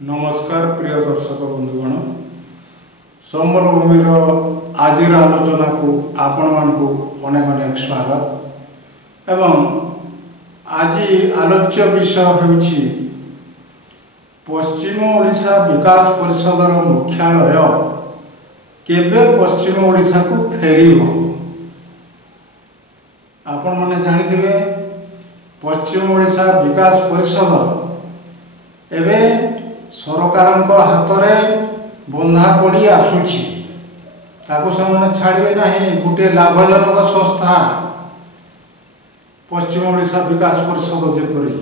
नमस्कार प्रिय दर्शक बंधुगण सम्बलभूमिर आज आलोचना को आपण मानकु अनेक अनेक स्वागत एवं आज आलोच्य विषय होउछि पश्चिम ओडिशा विकास परिषदर मुख्यालय केबे पश्चिम ओडिशा को फेरिबो। आपण माने जानिथिबे पश्चिम ओडिशा विकास परिषद एबे सरकारक हाथ में बंधा पड़ी आसुछि ताको से छाड़े ना गोटे लाभजनक संस्था पश्चिम ओडिशा विकास परिषद जेपरी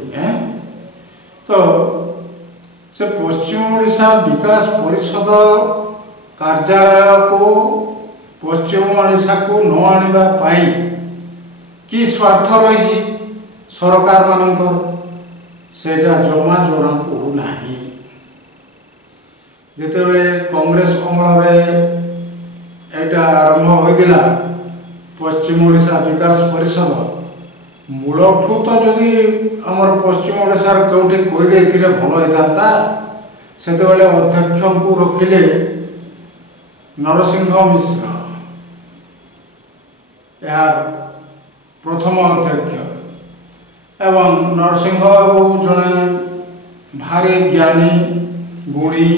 तो से पश्चिम ओडिशा विकास परिषद कार्यालय को पश्चिम ओडिशा को न आनिबा पाई कि स्वार्थ रही सरकार मानकर सेटा जमा जोड़ा पड़ू नाही। जेतेबेले कांग्रेस अमल एटा आरंभ होइदिला पश्चिम ओडिशा विकास परिषद मूलठू तो जदि आमर पश्चिम ओडिशा कोठी कोई देथिले भलो होइतांता सेतेबेले अध्यक्ष को रखिले नरसिंह मिश्र यार प्रथम अध्यक्ष एवं नरसिंह बाबू जड़े भारी ज्ञानी गुणी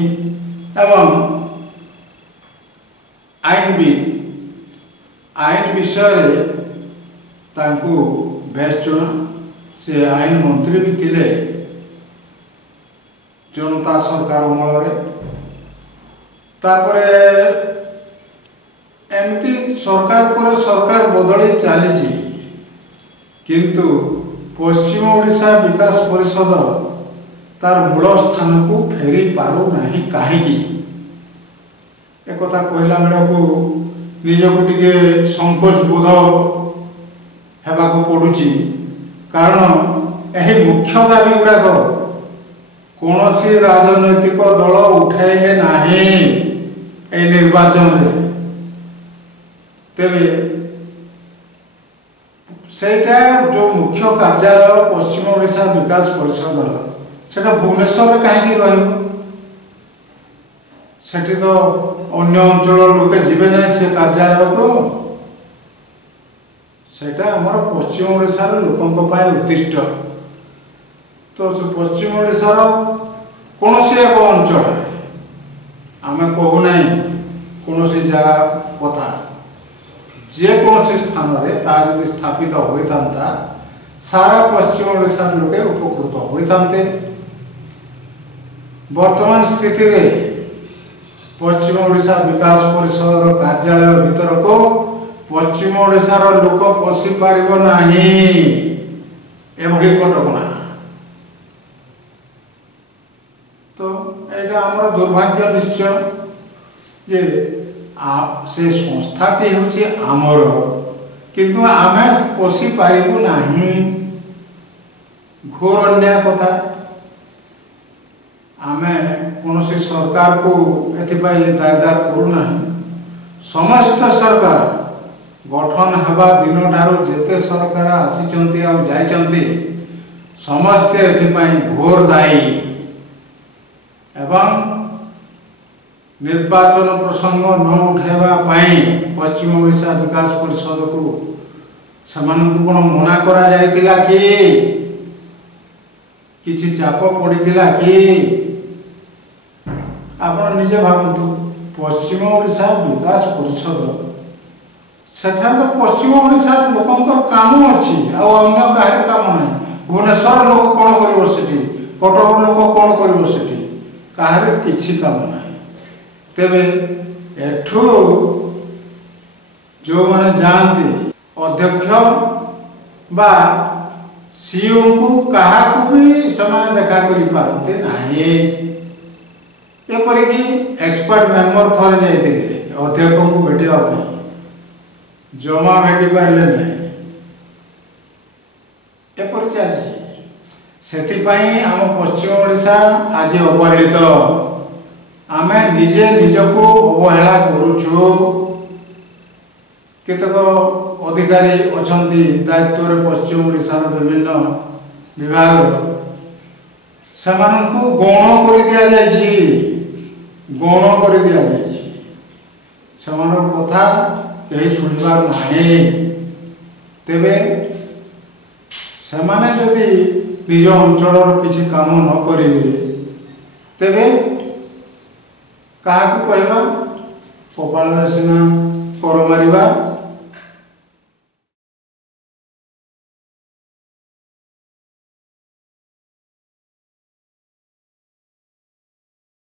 एवं आईन विषय बेस्ट जन से आईन मंत्री भी थिले जनता सरकार अमल एमती सरकार पर सरकार बदली चली किंतु पश्चिम ओडिशा विकास परिषद तार मूल स्थान को फेरी पारु नहीं कहीं एक कथा कहला बेला को निजको टिके संकोच बोध हेबा को पड़ुची कारण यही मुख्य दाबी गुड़ाक कौन सी राजनैतिक दल उठाइले नाही ए निर्वाचन रे तेबे सेटा जो मुख्य कार्यालय पश्चिम ओडिशा विकास परिषद सेटा भुवनेश्वर कहीं रही तो अन्य अंचल लोके जीवे ना से कार्यालय को सेटा हमर पश्चिम ओडिशा लोकों उद्दिष्ट तो से पश्चिम ओडिशा कौन से एक अंचल आम कहू ना कौन सी जगह कथा जेकोसी स्थान रे तार स्थापित होता सारा पश्चिम ओडिशा लोके उपकृत होते। वर्तमान स्थिति रे पश्चिम ओडिशा विकास परिषद कार्यालय भीतर को पश्चिम ओडिशा लोक पशि पारिबो नाही एभली कटकणा तो एटा हमर दुर्भाग्य निश्चय जे से संस्थाटी होची आमर किंतु आमे पशि पारिबो नाही घोर अन्याय कथा आमे कौन सरकार को एथिपाई दायदार करूना समस्त सरकार गठन हवा दिन ठारू जेते सरकार आसीचंती आ जाइचंती समस्ते एथिपाई घोर दायी एवं निर्वाचन प्रसंग न उठाइबा पाई पश्चिम ओडिशा विकास परिषद को समानकु कोन मना करा जायतिला कि किछि चाप पड़ीतिला कि आप निजे भावतु पश्चिम ओडिशा विकास परिषद सेठा तो पश्चिम ओडिशा लोकंकर काम अच्छी अन्य कहार काम ना भुवनेश्वर लोक कौन कर कटक लोक कौन कर कहार किसी काम ना तेबे एठू जो मैंने जाती अध्यक्ष बा सीओ को कहा भी समय देखा कर पारते नहीं एपरिकी एक्सपर्ट मेंबर थरे जाइए अध्यक्ष को भेटा जमा भेटी पारे ना एपरी चलती आम पश्चिम ओडिशा आज अवहेलित आमे निजे निजको अवहेला करुछु केतक अधिकारी अछंती दायित्व रे पश्चिम ओडिशा विभिन्न विभाग ସେମାନଙ୍କୁ ଗୌଣ କରି ଦିଆଯାଇଛି, ଗୌଣ କରି ଦିଆଯାଇଛି। ସେମାନଙ୍କ କଥା କେହି ଶୁଣିବାର ନାହିଁ। ତେବେ ସେମାନେ ଯଦି ନିଜ ଅଞ୍ଚଳର କିଛି କାମ ନ କରିବେ ତେବେ କାହାକୁ କହିବା? କପାଳରେ ସିନା କର ମାରିବା,